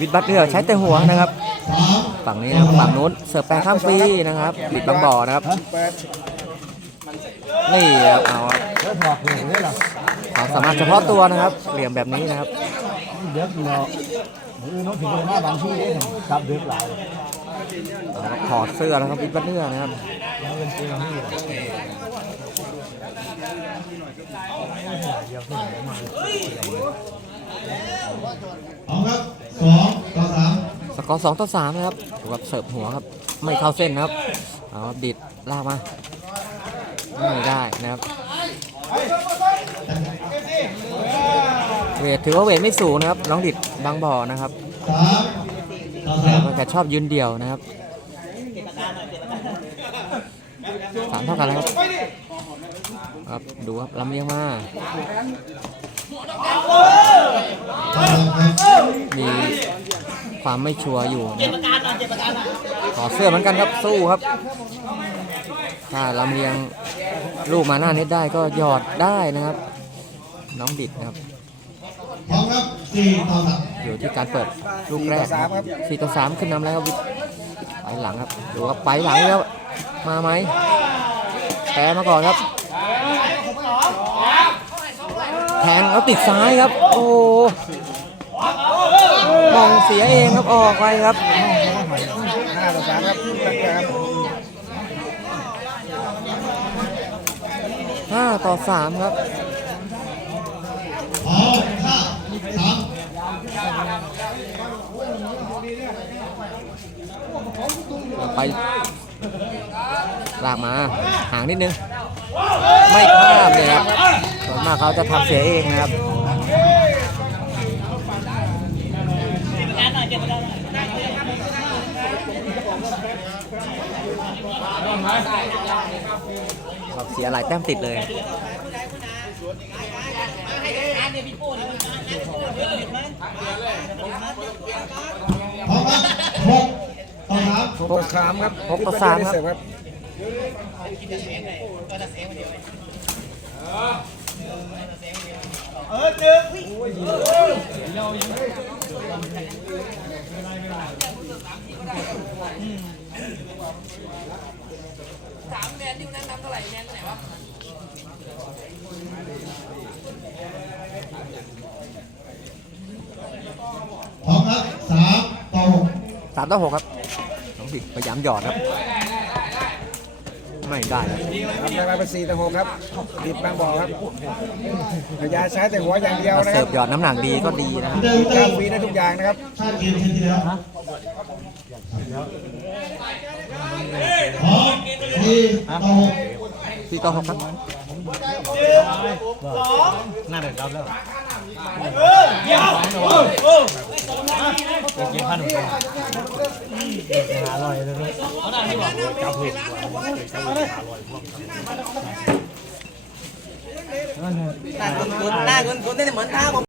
วิดบัตเรือใช้แต่หัวนะครับ ฝั่งนี้นะครับฝั่งนู้นเสิร์ฟแปรข้ามฟรีนะครับปิดบางบ่อนะครับนี่ครับเอาครับแล้วถอดหัวเลยเหรอความสามารถเฉพาะตัวนะครับเหลี่ยมแบบนี้นะครับเด็กเนาะน้องถึงหน้าบางที่เองจับเด็กหลายเอาครับถอดเสื้อแล้วครับวิดบัตเรือนะครับเอาครับ สองต่อสามสกอร์สองต่อสามนะครับดูครับเสิร์ฟหัวครับ ไม่เข้าเส้นนะครับเอาครับดิดลากมาไม่ได้นะครับ เวทถือว่าเวทไม่สูงนะครับ น้องดิดบางบ่อนะครับสามต่อสามแต่ชอบยืนเดี่ยวนะครับสามเท่ากันแล้วครับครับดูครับลำเลียงมา ความไม่ชัวร์อยู่นะครับขอเสื้อเหมือนกันครับสู้ครับ ถ้าลำเลียงลูกมาหน้าเน็ตได้ก็หยอดได้นะครับ น้องดิดนะครับพร้อมครับสี่ต่อสามอยู่ที่การเปิดลูกแรกนะครับสี่ต่อสามขึ้นนำแล้วครับไปหลังครับดูครับไปหลังแล้วมาไหมแพ้มาก่อนครับ แทงแล้วติดซ้ายครับ โอ้โห มองเสียเองครับออกไปครับห้าต่อสามครับห้าต่อสามครับพร้อมห้าสามไปลากมาห่างนิดนึง ไม่ข้ามเลยครับส่วนมากเขาจะทำเสียเองนะครับ ครับเสียหลายแต้มติดเลยพร้อมครับหกต่อสามหกต่อสามครับหกต่อสามครับ ครับพร้อมครับสามต่อหกสามต่อหกครับน้องสิพยายามหยอดครับ ไม่ได้ครับทำได้ไปสี่ต่หกครับดิบบางบ่อครับพยาใช้แต่หัวอย่างเดียวนะคเสิรัร์บฟหยอดน้ำหนักดีก็ดีนะครับการฟรีได้ทุกอย่างนะครับถ้าเกมเช่นที่แล้วพร้อมสี่ต่อหกสี่ต่อหกครับน่าเดือดร้อนแล้ว เกมพันหนุ่มหาลอยเลยจับผิดหน้าคนๆหน้าคนๆนี่เหมือนท่าผม